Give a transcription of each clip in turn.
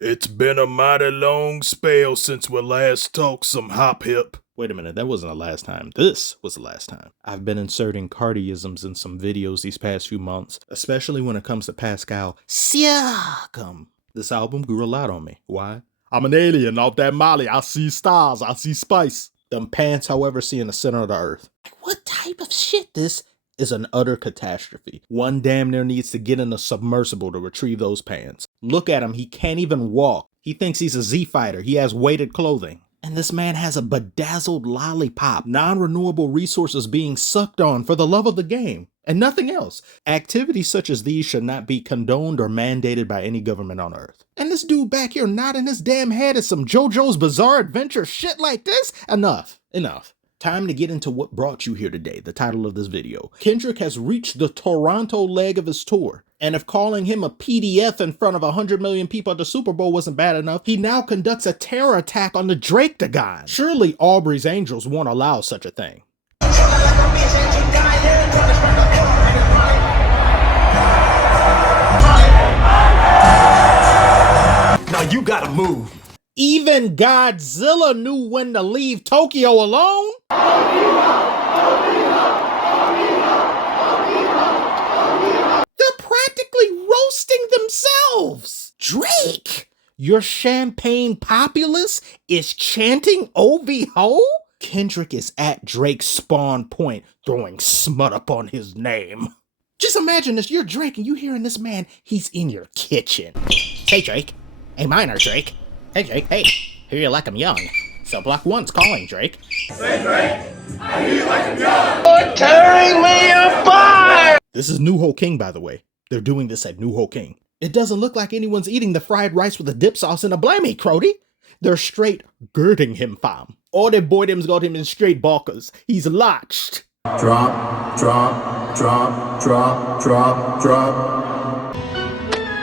It's been a mighty long spell since we last talked some hop hip. Wait a minute, that wasn't the last time. This was the last time. I've been inserting Cardiisms in some videos these past few months, especially when it comes to Pascal Siakam. This album grew a lot on me. Why? I'm an alien off that Molly. I see stars. I see spice. Them pants, however, see in the center of the earth. What type of shit? This is an utter catastrophe. One damn near needs to get in a submersible to retrieve those pants. Look at him. He can't even walk. He thinks he's a Z-fighter. He has weighted clothing. And this man has a bedazzled lollipop, non-renewable resources being sucked on for the love of the game, and nothing else. Activities such as these should not be condoned or mandated by any government on earth. And this dude back here nodding his damn head at some JoJo's Bizarre Adventure shit like this? Enough. Time to get into what brought you here today, the title of this video. Kendrick has reached the Toronto leg of his tour. And if calling him a PDF in front of 100 million people at the Super Bowl wasn't bad enough, he now conducts a terror attack on the Drake-dagon. Surely Aubrey's Angels won't allow such a thing. Now you gotta move. Even Godzilla knew when to leave Tokyo alone? They're practically roasting themselves. Drake, your champagne populace is chanting OV-ho? Kendrick is at Drake's spawn point, throwing smut up on his name. Just imagine this, you're Drake and you hearing this man, he's in your kitchen. Hey Drake. Hey minor Drake. Hey Drake, hey. Hear you like I'm young. So block one's calling Drake. Hey Drake, I hear you like I'm young. You're tearing me apart! This is New Ho King, by the way. They're doing this at New Ho King. It doesn't look like anyone's eating the fried rice with the dip sauce and a blamey, Crody. They're straight girding him, fam. All the boy them's got him in straight balkers. He's lodged. Drop, drop, drop, drop, drop, drop.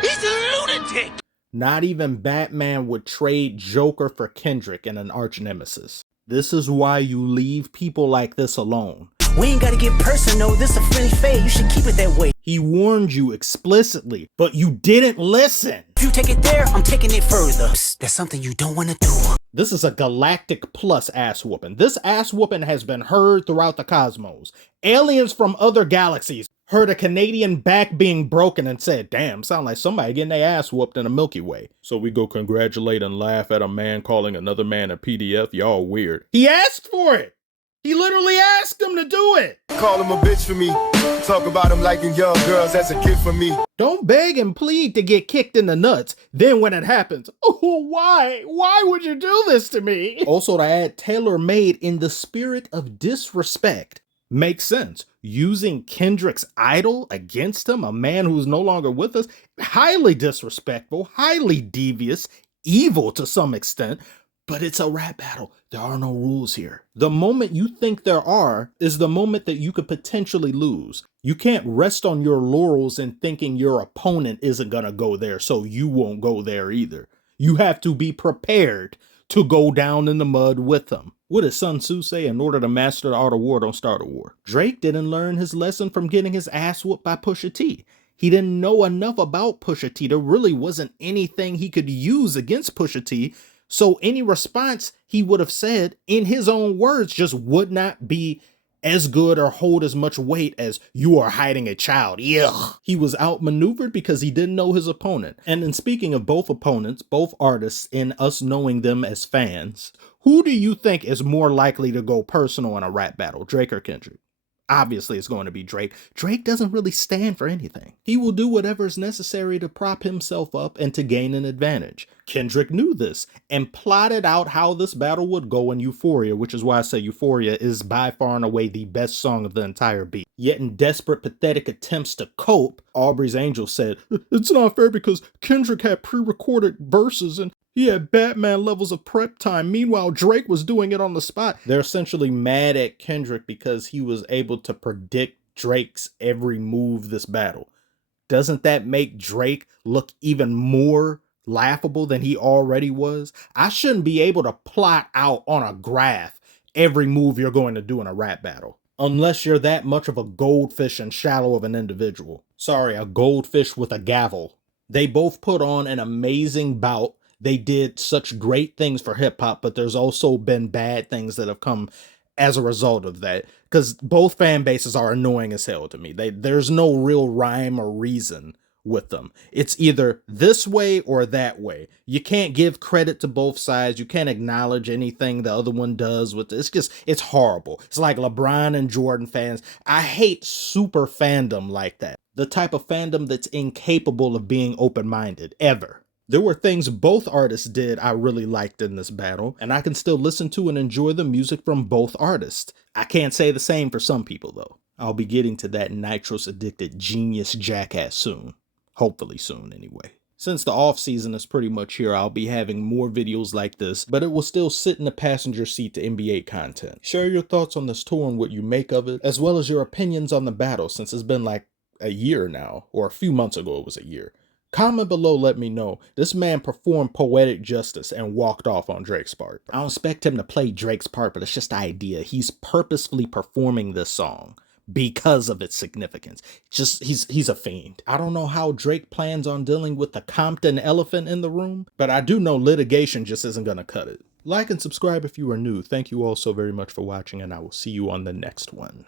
He's a lunatic! Not even Batman would trade Joker for Kendrick and an arch nemesis. This is why you leave people like this alone. We ain't gotta get personal, this a friendly fade, you should keep it that way. He warned you explicitly, but you didn't listen. If you take it there, I'm taking it further. Psst, that's something you don't wanna do. This is a galactic plus ass whooping. This ass whooping has been heard throughout the cosmos. Aliens from other galaxies heard a Canadian back being broken and said, damn, sound like somebody getting their ass whooped in the Milky Way. So we go congratulate and laugh at a man calling another man a PDF? Y'all weird. He asked for it. He literally asked him to do it. Call him a bitch for me. Talk about him liking young girls. That's a gift for me. Don't beg and plead to get kicked in the nuts. Then when it happens, oh, why? Why would you do this to me? Also to add tailor-made in the spirit of disrespect. Makes sense. Using Kendrick's idol against him, a man who's no longer with us, highly disrespectful, highly devious, evil to some extent. But it's a rap battle. There are no rules here. The moment you think there are is the moment that you could potentially lose. You can't rest on your laurels and thinking your opponent isn't gonna go there, so you won't go there either. You have to be prepared to go down in the mud with them. What does Sun Tzu say? In order to master the art of war, don't start a war. Drake didn't learn his lesson from getting his ass whooped by Pusha T. He didn't know enough about Pusha T. There really wasn't anything he could use against Pusha T. So any response he would have said in his own words just would not be as good or hold as much weight as you are hiding a child. Yuck. He was outmaneuvered because he didn't know his opponent. And in speaking of both opponents, both artists, and us knowing them as fans, who do you think is more likely to go personal in a rap battle, Drake or Kendrick? Obviously, it's going to be Drake. Drake doesn't really stand for anything. He will do whatever is necessary to prop himself up and to gain an advantage. Kendrick knew this and plotted out how this battle would go in Euphoria, which is why I say Euphoria is by far and away the best song of the entire beat. Yet in desperate, pathetic attempts to cope, Aubrey's Angel said, it's not fair because Kendrick had pre-recorded verses and he had Batman levels of prep time. Meanwhile, Drake was doing it on the spot. They're essentially mad at Kendrick because he was able to predict Drake's every move this battle. Doesn't that make Drake look even more laughable than he already was? I shouldn't be able to plot out on a graph every move you're going to do in a rap battle. Unless you're that much of a goldfish and shallow of an individual. Sorry, a goldfish with a gavel. They both put on an amazing bout. they did such great things for hip hop, but there's also been bad things that have come as a result of that. Because both fan bases are annoying as hell to me. There's no real rhyme or reason with them. It's either this way or that way. You can't give credit to both sides. You can't acknowledge anything the other one does with it. It's horrible. It's like LeBron and Jordan fans. I hate super fandom like that. The type of fandom that's incapable of being open-minded, ever. There were things both artists did I really liked in this battle, and I can still listen to and enjoy the music from both artists. I can't say the same for some people, though. I'll be getting to that nitrous-addicted genius jackass soon. Hopefully soon, anyway. Since the off-season is pretty much here, I'll be having more videos like this, but it will still sit in the passenger seat to NBA content. Share your thoughts on this tour and what you make of it, as well as your opinions on the battle, since it's been like a year now, or a few months ago it was a year. Comment below, let me know. This man performed poetic justice and walked off on Drake's part. I don't expect him to play Drake's part, but it's just the idea. He's purposefully performing this song because of its significance. He's a fiend. I don't know how Drake plans on dealing with the Compton elephant in the room, but I do know litigation just isn't gonna cut it. Like and subscribe if you are new. Thank you all so very much for watching, and I will see you on the next one.